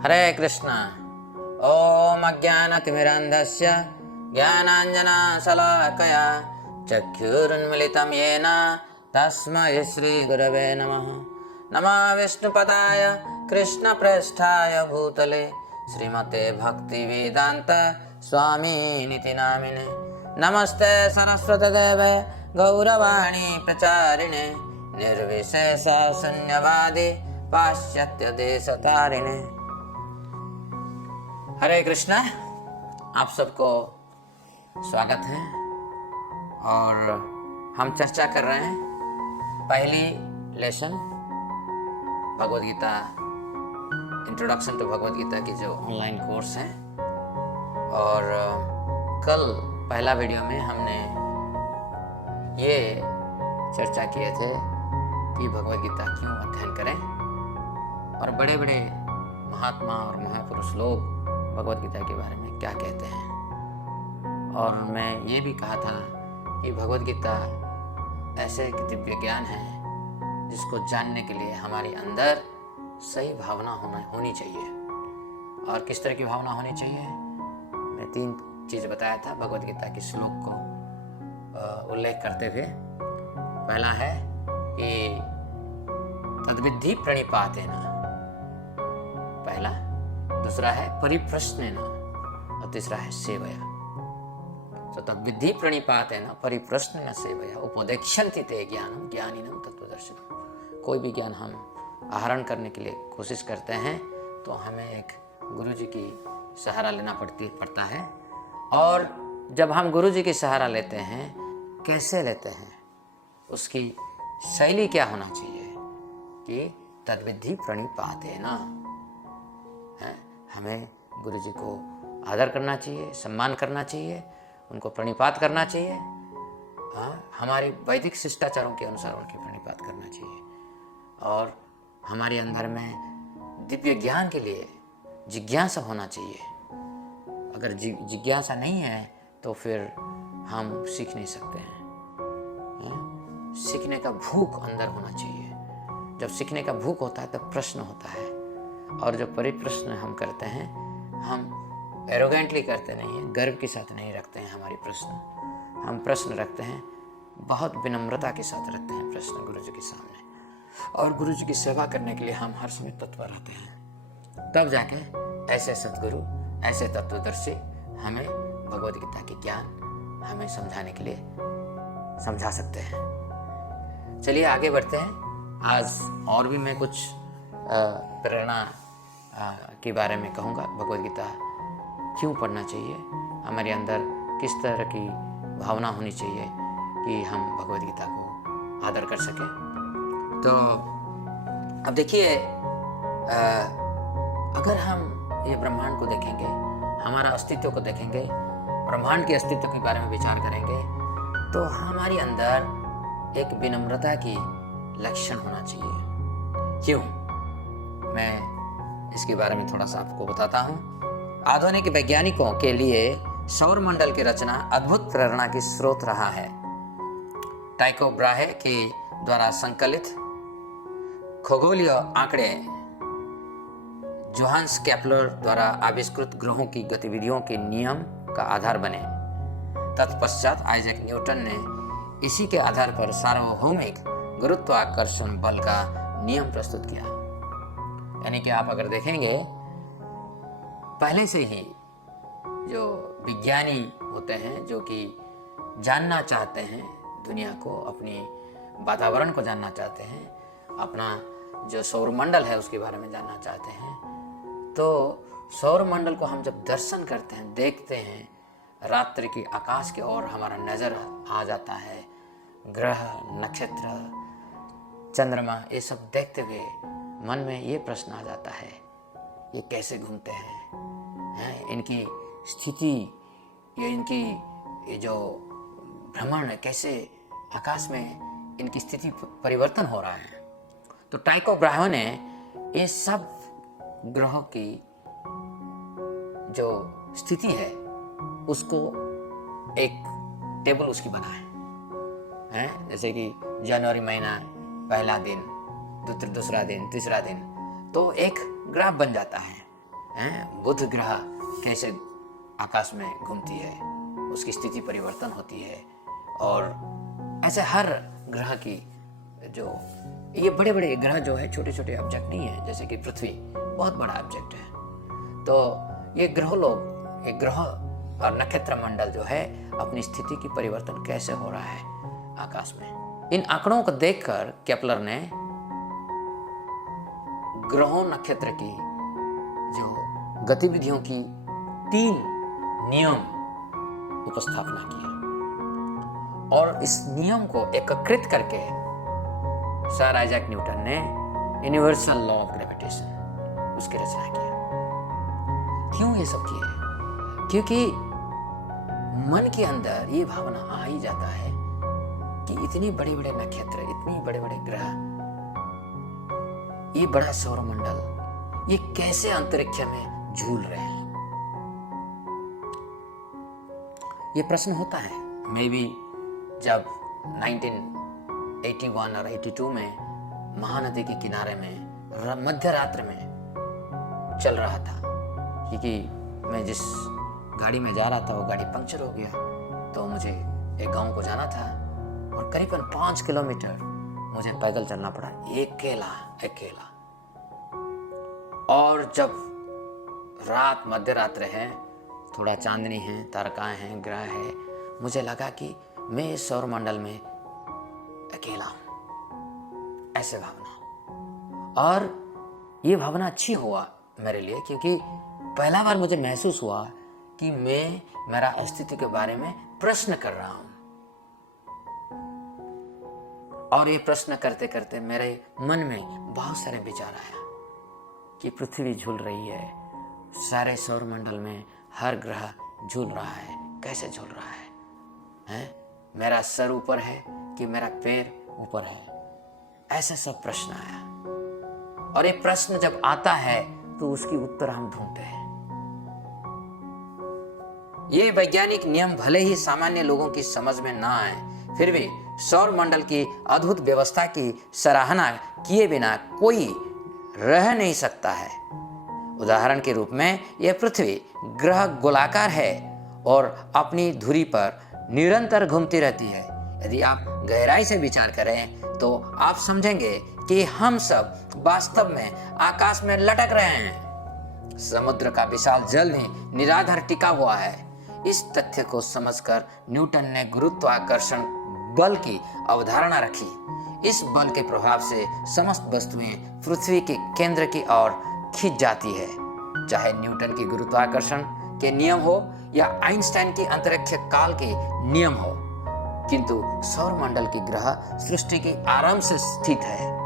हरे कृष्ण। ओम अज्ञानतिमिरान्धस्य ज्ञानाञ्जनशलाकया चक्षुरुन्मिलितं येन तस्मै श्रीगुरवे नमः। नमः विष्णुपदाय कृष्णप्रेष्ठाय भूतले श्रीमते भक्तिवेदान्त स्वामिनिति नामिने। नमस्ते सरस्वतीदेवे गौरवाणी प्रचारिणे निर्विशेष शून्यवादी पाश्चात्य देशतारिणे। हरे कृष्णा। आप सबको स्वागत है और हम चर्चा कर रहे हैं पहली lesson Bhagavad Gita, introduction to Bhagavad Gita की जो ऑनलाइन कोर्स है। और कल पहला वीडियो में हमने ये चर्चा किए थे कि भगवद गीता क्यों अध्ययन करें और बड़े बड़े महात्मा और महापुरुष लोग भगवद गीता के बारे में क्या कहते हैं। और मैं ये भी कहा था कि भगवद गीता ऐसे एक दिव्य ज्ञान है जिसको जानने के लिए हमारे अंदर सही भावना होनी चाहिए। और किस तरह की भावना होनी चाहिए, मैं 3 चीज़ बताया था भगवद गीता के श्लोक को उल्लेख करते हुए। पहला है कि तद्विद्धि प्रणिपातेन, पहला। दूसरा है परिप्रश्नेन और तीसरा है सेवया। तो तद्विद्धि प्रणिपातेन परिप्रश्नेन सेवया उपदेक्षन्ति ते ज्ञानम ज्ञानिनम तत्वदर्शिनम। कोई भी ज्ञान हम आहरण करने के लिए कोशिश करते हैं तो हमें एक गुरु जी की सहारा लेना पड़ता है। और जब हम गुरु जी की सहारा लेते हैं, कैसे लेते हैं, उसकी शैली क्या होना चाहिए कि तद्विद्धि प्रणिपातेन, हमें गुरु जी को आदर करना चाहिए, सम्मान करना चाहिए, उनको प्रणिपात करना चाहिए। हमारे वैदिक शिष्टाचारों के अनुसार उनकी प्रणिपात करना चाहिए। और हमारे अंदर में दिव्य ज्ञान के लिए जिज्ञासा होना चाहिए। अगर जिज्ञासा नहीं है तो फिर हम सीख नहीं सकते हैं। सीखने का भूख अंदर होना चाहिए। जब सीखने का भूख होता है तब प्रश्न होता है। और जो परिप्रश्न हम करते हैं, हम एरोगेंटली करते नहीं हैं, गर्व के साथ नहीं रखते हैं हमारे प्रश्न। हम प्रश्न रखते हैं, बहुत विनम्रता के साथ रखते हैं प्रश्न गुरु जी के सामने। और गुरु जी की सेवा करने के लिए हम हर समय तत्पर रहते हैं। तब जाके ऐसे सद्गुरु, ऐसे तत्वदर्शी हमें भगवद गीता के ज्ञान हमें समझाने के लिए समझा सकते हैं। चलिए आगे बढ़ते हैं। आज और भी मैं कुछ प्रेरणा के बारे में कहूँगा। भगवद गीता क्यों पढ़ना चाहिए, हमारे अंदर किस तरह की भावना होनी चाहिए कि हम भगवद गीता को आदर कर सकें। तो अब देखिए, अगर हम ये ब्रह्मांड को देखेंगे, हमारा अस्तित्व को देखेंगे, ब्रह्मांड के अस्तित्व के बारे में विचार करेंगे, तो हमारे अंदर एक विनम्रता की लक्षण होना चाहिए। क्यों, मैं इसके बारे में थोड़ा सा आपको बताता हूँ। आधुनिक वैज्ञानिकों के लिए सौरमंडल की रचना अद्भुत प्रेरणा की स्रोत रहा है। टाइको ब्राहे के द्वारा संकलित खगोलीय आंकड़े जोहान्स केपलर द्वारा आविष्कृत ग्रहों की गतिविधियों के नियम का आधार बने। तत्पश्चात आइजैक न्यूटन ने इसी के आधार पर सार्वभौमिक गुरुत्वाकर्षण बल का नियम प्रस्तुत किया। यानी कि आप अगर देखेंगे, पहले से ही जो विज्ञानी होते हैं, जो कि जानना चाहते हैं दुनिया को, अपनी वातावरण को जानना चाहते हैं, अपना जो सौरमंडल है उसके बारे में जानना चाहते हैं, तो सौरमंडल को हम जब दर्शन करते हैं, देखते हैं, रात्रि की आकाश की ओर हमारा नजर आ जाता है, ग्रह, नक्षत्र, चंद्रमा, ये सब देखते हुए मन में ये प्रश्न आ जाता है, ये कैसे घूमते हैं, इनकी स्थिति, ये जो भ्रमण है, कैसे आकाश में इनकी स्थिति परिवर्तन हो रहा है। तो टाइको ब्राहे ने ये सब ग्रहों की जो स्थिति है उसको एक टेबल उसकी बना है। जैसे कि जनवरी महीना पहला दिन, दूसरा दिन, तीसरा दिन, तो एक ग्राफ बन जाता है। बुध ग्रह कैसे आकाश में घूमती है, उसकी स्थिति परिवर्तन होती है, और ऐसे हर ग्रह की जो ये बड़े बड़े ग्रह जो है छोटे छोटे ऑब्जेक्ट नहीं है, जैसे कि पृथ्वी बहुत बड़ा ऑब्जेक्ट है। तो ये ग्रह और नक्षत्र मंडल जो है अपनी स्थिति की परिवर्तन कैसे हो रहा है आकाश में। इन आंकड़ों को देखकर केपलर ने ग्रहों नक्षत्र की जो गतिविधियों की 3 नियम उपस्थापना किया, और इस नियम को एकीकृत करके सर आइजैक न्यूटन ने यूनिवर्सल लॉ ऑफ ग्रेविटेशन उसकी रचना किया। क्यों ये सब किया? क्योंकि मन के अंदर ये भावना आ ही जाता है कि इतने बड़े बड़े नक्षत्र, इतने बड़े बड़े ग्रह, ये बड़ा सौरमंडल, ये कैसे अंतरिक्ष में झूल रहे हैं। ये प्रश्न होता है। मैं भी जब 1981 और 82 में महानदी के किनारे में मध्य रात्र में चल रहा था, क्योंकि मैं जिस गाड़ी में जा रहा था वो गाड़ी पंक्चर हो गया, तो मुझे एक गांव को जाना था और करीबन 5 किलोमीटर मुझे पैदल चलना पड़ा, अकेला। और जब रात मध्य रात्र है, थोड़ा चांदनी है, तारकाएं हैं, ग्रह है, मुझे लगा कि मैं इस सौरमंडल में अकेला हूं, ऐसे भावना। और ये भावना अच्छी हुआ मेरे लिए, क्योंकि पहला बार मुझे महसूस हुआ कि मैं मेरा अस्तित्व के बारे में प्रश्न कर रहा हूं। और ये प्रश्न करते करते मेरे मन में बहुत सारे विचार आया कि पृथ्वी झूल रही है, सारे सौरमंडल में हर ग्रह झूल रहा है, कैसे झूल रहा है? मेरा सर ऊपर है कि मेरा पैर ऊपर है? ऐसे सब प्रश्न आया। और ये प्रश्न जब आता है तो उसकी उत्तर हम ढूंढते हैं। ये वैज्ञानिक नियम भले ही सामान्य लोगों की समझ में ना आए, फिर भी सौर मंडल की अद्भुत व्यवस्था की सराहना किए बिना कोई रह नहीं सकता है। उदाहरण के रूप में यह पृथ्वी ग्रह गोलाकार है और अपनी धुरी पर निरंतर घूमती रहती है। यदि आप गहराई से विचार करें तो आप समझेंगे कि हम सब वास्तव में आकाश में लटक रहे हैं। समुद्र का विशाल जल भी निराधार टिका हुआ है। इस तथ्य को समझकर न्यूटन ने गुरुत्वाकर्षण बल की अवधारणा रखी। इस बल के प्रभाव से समस्त वस्तुएं पृथ्वी के केंद्र की ओर खींच जाती है, चाहे न्यूटन की गुरुत्वाकर्षण के नियम हो या आइंस्टाइन की अंतरिक्ष काल के नियम हो। किंतु सौरमंडल की ग्रह सृष्टि की आरंभ से स्थित है।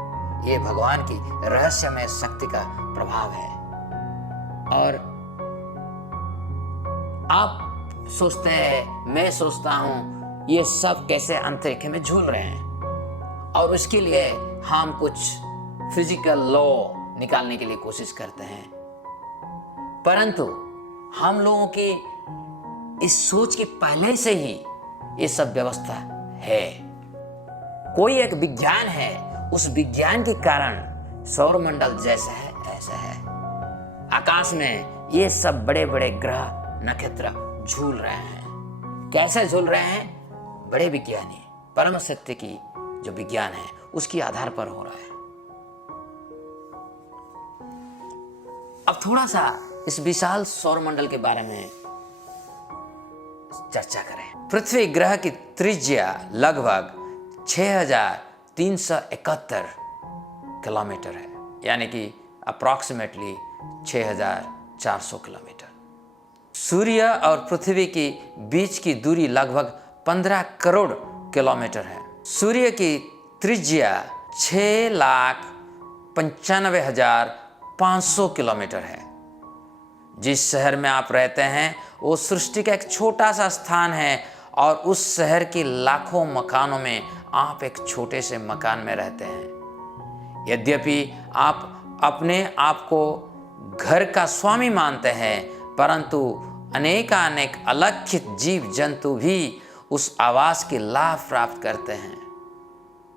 ये भगवान की रहस्यमय शक्ति का प्रभाव है। और आप सोचते हैं, मैं सोचता हूं, ये सब कैसे अंतरिक्ष में झूल रहे हैं, और उसके लिए हम कुछ फिजिकल लॉ निकालने के लिए कोशिश करते हैं। परंतु हम लोगों की इस सोच के पहले से ही ये सब व्यवस्था है। कोई एक विज्ञान है, उस विज्ञान के कारण सौरमंडल जैसा है ऐसा है। आकाश में ये सब बड़े बड़े ग्रह नक्षत्र झूल रहे हैं। कैसे झूल रहे हैं? बड़े विज्ञानी परम सत्य की जो विज्ञान है उसके आधार पर हो रहा है। अब थोड़ा सा इस विशाल सौरमंडल के बारे में चर्चा करें। पृथ्वी ग्रह की त्रिज्या लगभग 6371 किलोमीटर है, यानी कि अप्रॉक्सीमेटली 6400 किलोमीटर। सूर्य और पृथ्वी के बीच की दूरी लगभग 15 करोड़ किलोमीटर है। सूर्य की त्रिज्या 6,95,500 किलोमीटर है। जिस शहर में आप रहते हैं वो सृष्टि का एक छोटा सा स्थान है, और उस शहर के लाखों मकानों में आप एक छोटे से मकान में रहते हैं। यद्यपि आप अपने आप को घर का स्वामी मानते हैं, परंतु अनेकानेक अलक्षित जीव जंतु भी उस आवास के लाभ प्राप्त करते हैं।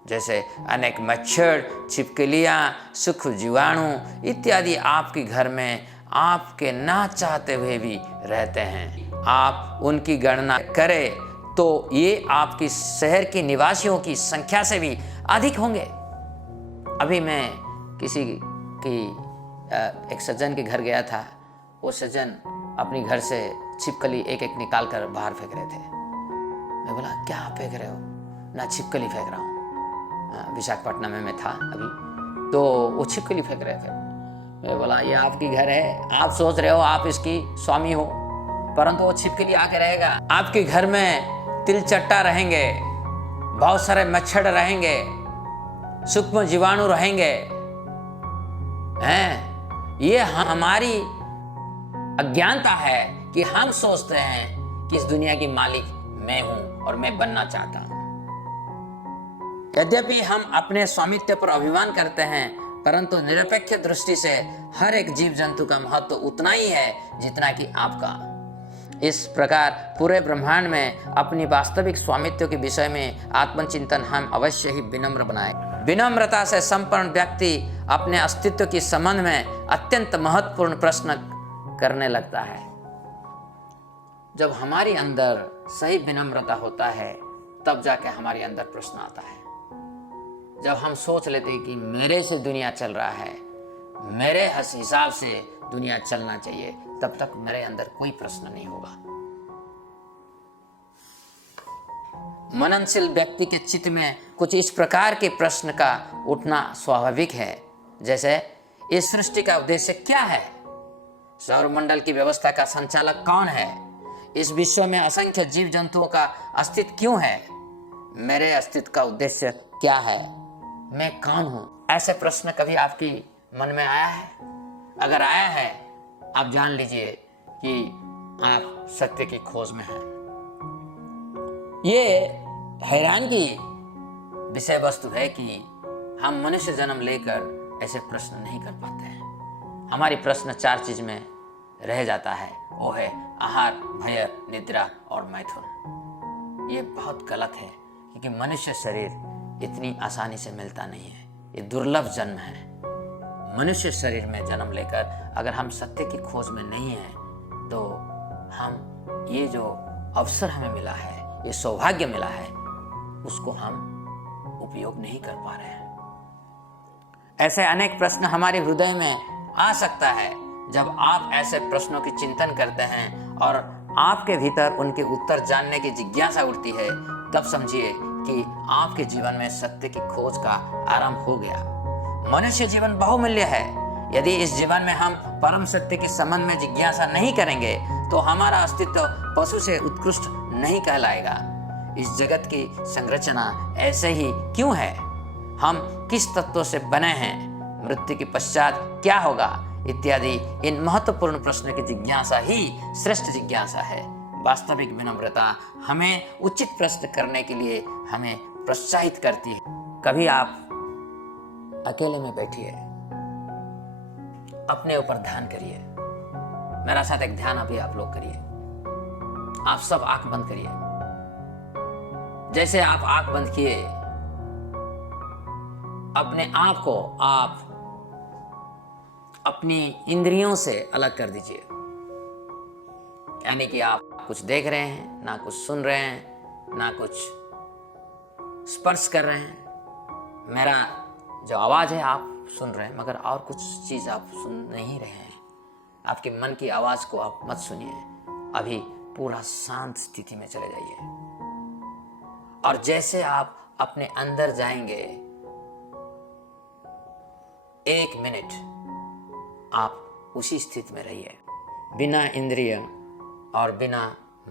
जैसे अनेक मच्छर, छिपकलियाँ, सूक्ष्म जीवाणु इत्यादि आपके घर में आपके ना चाहते हुए भी रहते हैं। आप उनकी गणना करें तो ये आपकी शहर के निवासियों की संख्या से भी अधिक होंगे। अभी मैं किसी की एक सज्जन के घर गया था। वो सज्जन अपनी घर से छिपकली एक एक निकाल कर बाहर फेंक रहे थे। मैं बोला, क्या आप फेंक रहे हो? ना, छिपकली फेंक रहा हूँ। विशाखापट्टनम में मैं था अभी, तो वो छिपकली फेंक रहे थे। मैं बोला, ये आपकी घर है, आप सोच रहे हो आप इसकी स्वामी हो, परंतु वो छिपकली आके रहेगा। आपके घर में तिलचट्टा रहेंगे, बहुत सारे मच्छर रहेंगे, सूक्ष्म जीवाणु रहेंगे हैं। ये हमारी अज्ञानता है कि हम सोचते हैं कि इस दुनिया की मालिक मैं हूं और मैं बनना चाहता हूं। यद्यपि हम अपने स्वामित्व पर अभिमान करते हैं, परंतु निरपेक्ष दृष्टि से हर एक जीव जंतु का महत्व उतना ही है जितना कि आपका। इस प्रकार पूरे ब्रह्मांड में अपनी वास्तविक स्वामित्व के विषय में आत्मचिंतन हम अवश्य ही विनम्र बनाएं। विनम्रता से संपन्न व्यक्ति अपने अस्तित्व के संबंध में अत्यंत महत्वपूर्ण प्रश्न करने लगता है। जब हमारे अंदर सही विनम्रता होता है, तब जाके हमारे अंदर प्रश्न आता है। जब हम सोच लेते हैं कि मेरे से दुनिया चल रहा है, मेरे हिसाब से दुनिया चलना चाहिए, तब तक मेरे अंदर कोई प्रश्न नहीं होगा। मननशील व्यक्ति के चित्त में कुछ इस प्रकार के प्रश्न का उठना स्वाभाविक है, जैसे इस सृष्टि का उद्देश्य क्या है? सौरमंडल की व्यवस्था का संचालक कौन है? इस विश्व में असंख्य जीव जंतुओं का अस्तित्व क्यों है? मेरे अस्तित्व का उद्देश्य क्या है? मैं कौन हूं? ऐसे प्रश्न कभी आपकी मन में आया है? अगर आया है, आप जान लीजिए कि आप सत्य की खोज में हैं। ये हैरान की विषय वस्तु है कि हम मनुष्य जन्म लेकर ऐसे प्रश्न नहीं कर पाते हैं। हमारी प्रश्न 4 चीज में रह जाता है, वो है आहार, भय, निद्रा और मैथुन। ये बहुत गलत है, क्योंकि मनुष्य शरीर इतनी आसानी से मिलता नहीं है। ये दुर्लभ जन्म है। मनुष्य शरीर में जन्म लेकर अगर हम सत्य की खोज में नहीं हैं, तो हम ये जो अवसर हमें मिला है, ये सौभाग्य मिला है, उसको हम उपयोग नहीं कर पा रहे हैं। ऐसे अनेक प्रश्न हमारे हृदय में आ सकता है। जब आप ऐसे प्रश्नों की चिंतन करते हैं और आपके भीतर उनके उत्तर जानने की जिज्ञासा उठती है, तब समझिए कि आपके जीवन में सत्य की खोज का आरंभ हो गया। मनुष्य जीवन बहुमूल्य है। यदि इस जीवन में हम परम सत्य के संबंध में जिज्ञासा नहीं करेंगे, तो हमारा अस्तित्व पशु से उत्कृष्ट नहीं कहलाएगा। इस जगत की संरचना ऐसे ही क्यों है? हम किस तत्वों से बने हैं? मृत्यु के पश्चात क्या होगा? इत्यादि इन महत्वपूर्ण प्रश्न की जिज्ञासा ही श्रेष्ठ जिज्ञासा है। वास्तविक विनम्रता हमें उचित प्रश्न करने के लिए हमें प्रोत्साहित करती है। कभी आप अकेले में बैठिए, अपने ऊपर ध्यान करिए। मेरा साथ एक ध्यान अभी आप लोग करिए। आप सब आंख बंद करिए। जैसे आप आंख बंद किए, अपने आप को आप अपनी इंद्रियों से अलग कर दीजिए। यानी कि आप कुछ देख रहे हैं, ना कुछ सुन रहे हैं, ना कुछ स्पर्श कर रहे हैं। मेरा जो आवाज है आप सुन रहे हैं, मगर और कुछ चीज आप सुन नहीं रहे हैं। आपके मन की आवाज को आप मत सुनिए। अभी पूरा शांत स्थिति में चले जाइए, और जैसे आप अपने अंदर जाएंगे, 1 मिनट आप उसी स्थिति में रहिए, बिना इंद्रिय और बिना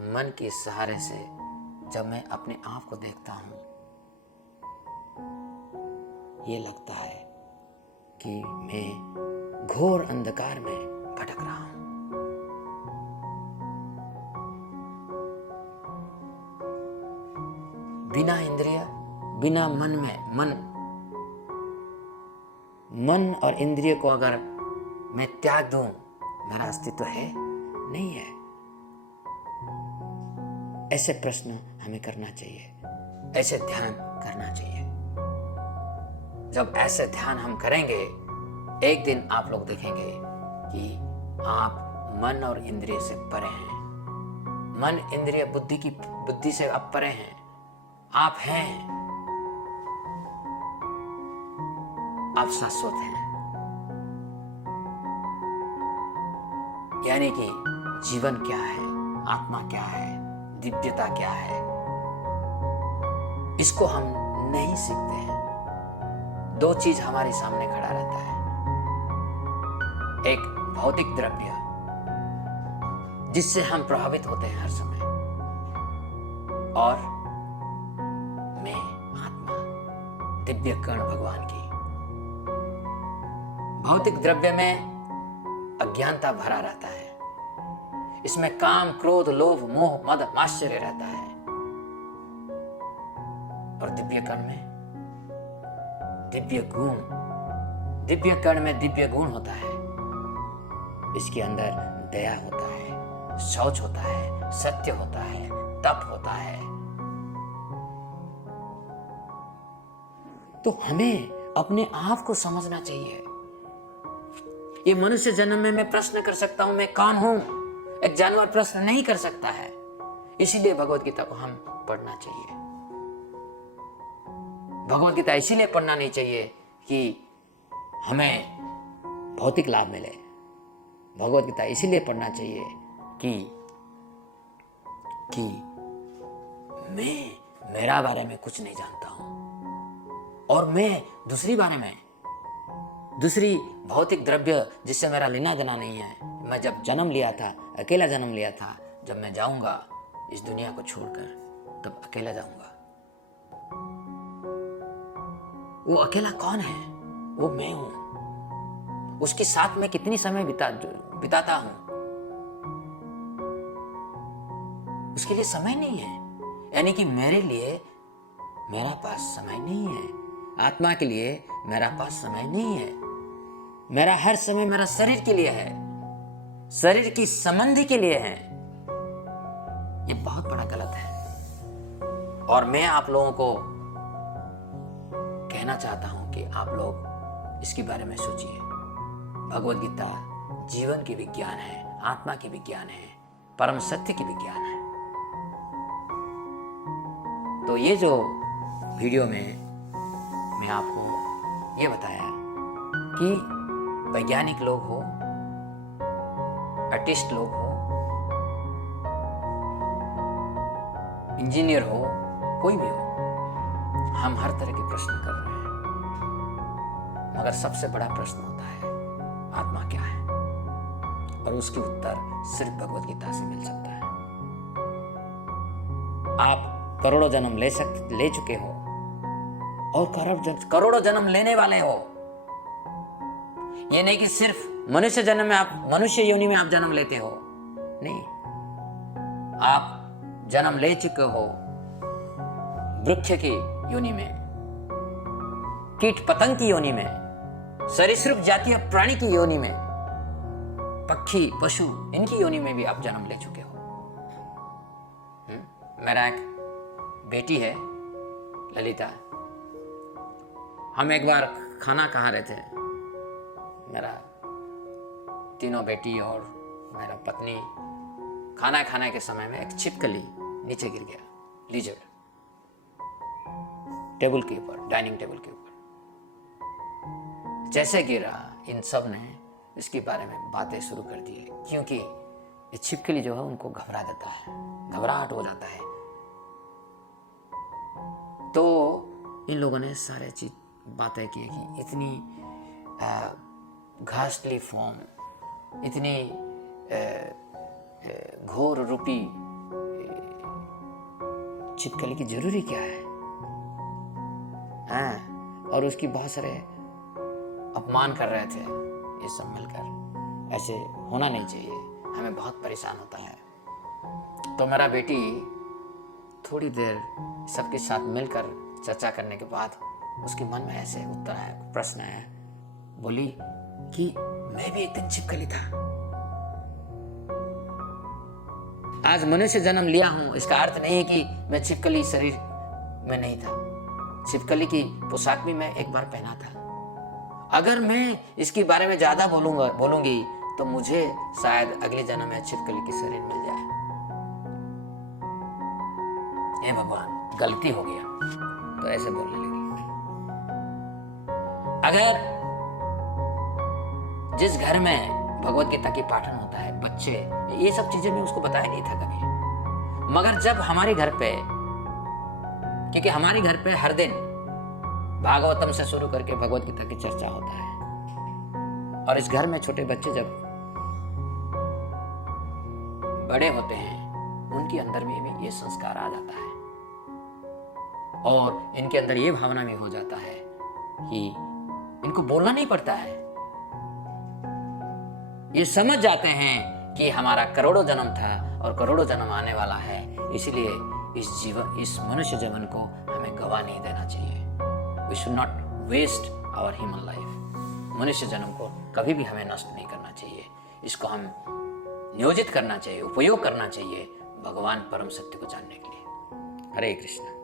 मन के सहारे से। जब मैं अपने आप को देखता हूं, ये लगता है कि मैं घोर अंधकार में भटक रहा हूं। बिना इंद्रिय, बिना मन में मन और इंद्रिय को अगर मैं त्याग दूं, मेरा अस्तित्व है? नहीं है। ऐसे प्रश्न हमें करना चाहिए, ऐसे ध्यान करना चाहिए। जब ऐसे ध्यान हम करेंगे, एक दिन आप लोग देखेंगे कि आप मन और इंद्रिय से परे हैं। मन, इंद्रिय, बुद्धि से आप परे हैं। आप हैं, आप शाश्वत हैं। यानी कि जीवन क्या है, आत्मा क्या है, दिव्यता क्या है, इसको हम नहीं सीखते हैं। दो चीज हमारे सामने खड़ा रहता है, एक भौतिक द्रव्य जिससे हम प्रभावित होते हैं हर समय, और मैं आत्मा, दिव्य कण भगवान की। भौतिक द्रव्य में अज्ञानता भरा रहता है, इसमें काम, क्रोध, लोभ, मोह, मद, माश्चर्य रहता है। और दिव्य कण में दिव्य गुण, दिव्य कण में दिव्य गुण होता है। इसके अंदर दया होता है, शौच होता है, सत्य होता है, तप होता है। तो हमें अपने आप को समझना चाहिए। ये मनुष्य जन्म में मैं प्रश्न कर सकता हूं, मैं कौन हूं? एक जानवर प्रश्न नहीं कर सकता है। इसीलिए भगवत गीता को हम पढ़ना चाहिए। भगवत गीता इसीलिए पढ़ना नहीं चाहिए कि हमें भौतिक लाभ मिले। भगवत गीता इसीलिए पढ़ना चाहिए कि मैं मेरा बारे में कुछ नहीं जानता हूं, और मैं दूसरी भौतिक द्रव्य जिससे मेरा लेना देना नहीं है। मैं जब जन्म लिया था, अकेला जन्म लिया था। जब मैं जाऊंगा इस दुनिया को छोड़कर, तब अकेला जाऊंगा। वो अकेला कौन है? वो मैं हूं। उसके साथ में कितनी समय बिताता हूं, उसके लिए समय नहीं है। यानी कि मेरे लिए मेरा पास समय नहीं है। आत्मा के लिए मेरा पास समय नहीं है। मेरा हर समय मेरा शरीर के लिए है, शरीर की संबंधी के लिए है। ये बहुत बड़ा गलत है। और मैं आप लोगों को कहना चाहता हूं कि आप लोग इसके बारे में सोचिए। भगवत गीता जीवन की विज्ञान है, आत्मा की विज्ञान है, परम सत्य की विज्ञान है। तो ये जो वीडियो में मैं आपको ये बताया कि वैज्ञानिक लोग हो, आर्टिस्ट लोग हो, इंजीनियर हो, कोई भी हो, हम हर तरह के प्रश्न कर रहे हैं। मगर सबसे बड़ा प्रश्न होता है आत्मा क्या है, और उसकी उत्तर सिर्फ भगवत गीता से मिल सकता है। आप करोड़ों जन्म ले चुके हो, और करोड़ों जन्म लेने वाले हो। ये नहीं कि सिर्फ मनुष्य जन्म में आप, मनुष्य योनि में आप जन्म लेते हो, नहीं। आप जन्म ले चुके हो वृक्ष की योनि में, कीट पतंग की योनि में, सरीसृप जातीय प्राणी की योनि में, पक्षी, पशु, इनकी योनि में भी आप जन्म ले चुके हो। मेरा एक बेटी है ललिता। हम एक बार खाना खा रहे थे, मेरा तीनों बेटी और मेरा पत्नी। खाना खाने के समय में एक छिपकली नीचे गिर गया, लीजर्ड, टेबल के ऊपर, डाइनिंग टेबल के ऊपर। जैसे गिरा, इन सब ने इसके बारे में बातें शुरू कर दी, क्योंकि ये छिपकली जो है उनको घबरा देता है, घबराहट हो जाता है। तो इन लोगों ने सारे चीज बातें की कि इतनी घास्टली फॉर्म, इतनी घोर रूपी छिपकली की जरूरी क्या है? हाँ, और उसकी बहुत सारे अपमान कर रहे थे ये सब मिलकर। ऐसे होना नहीं चाहिए, हमें बहुत परेशान होता है। तो मेरा बेटी थोड़ी देर सबके साथ मिलकर चर्चा करने के बाद उसके मन में ऐसे उत्तर आया, प्रश्न आया, बोली कि मैं भी एक दिन छिपकली था। आज मनुष्य जन्म लिया हूं, इसका अर्थ नहीं है कि मैं छिपकली शरीर में नहीं था। छिपकली की पोशाक भी मैं एक बार पहना था। अगर मैं इसके बारे में ज्यादा बोलूंगी तो मुझे शायद अगले जन्म में छिपकली की शरीर मिल जाए। हे भगवान, गलती हो गया, तो ऐसे बोलने लगी। अगर जिस घर में भगवत गीता की पाठन होता है, बच्चे, ये सब चीजें भी उसको बताया नहीं था कभी, मगर जब हमारे घर पे, क्योंकि हमारे घर पे हर दिन भागवतम से शुरू करके भगवत गीता की चर्चा होता है, और इस घर में छोटे बच्चे जब बड़े होते हैं, उनके अंदर में भी ये संस्कार आ जाता है, और इनके अंदर ये भावना में हो जाता है कि इनको बोलना नहीं पड़ता है, ये समझ जाते हैं कि हमारा करोड़ों जन्म था और करोड़ों जन्म आने वाला है, इसलिए इस मनुष्य जीवन को हमें गवा नहीं देना चाहिए। We should not waste our human life. मनुष्य जन्म को कभी भी हमें नष्ट नहीं करना चाहिए, इसको हम नियोजित करना चाहिए, उपयोग करना चाहिए भगवान परम सत्य को जानने के लिए। हरे कृष्ण।